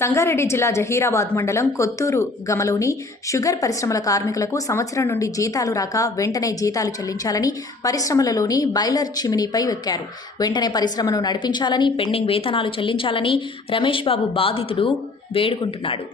సంగారెడ్డి జిల్లా జహీరాబాద్ మండలం కొత్తూరు గమలోని షుగర్ పరిశ్రమల కార్మికులకు సంవత్సరం నుండి జీతాలు రాక వెంటనే జీతాలు చెల్లించాలని పరిశ్రమలలోని బైలర్ చిమినీపై ఎక్కారు వెంటనే పరిశ్రమను నడిపించాలని పెండింగ్ వేతనాలు చెల్లించాలని రమేష్ బాబు బాధితుడు వేడుకుంటున్నాడు.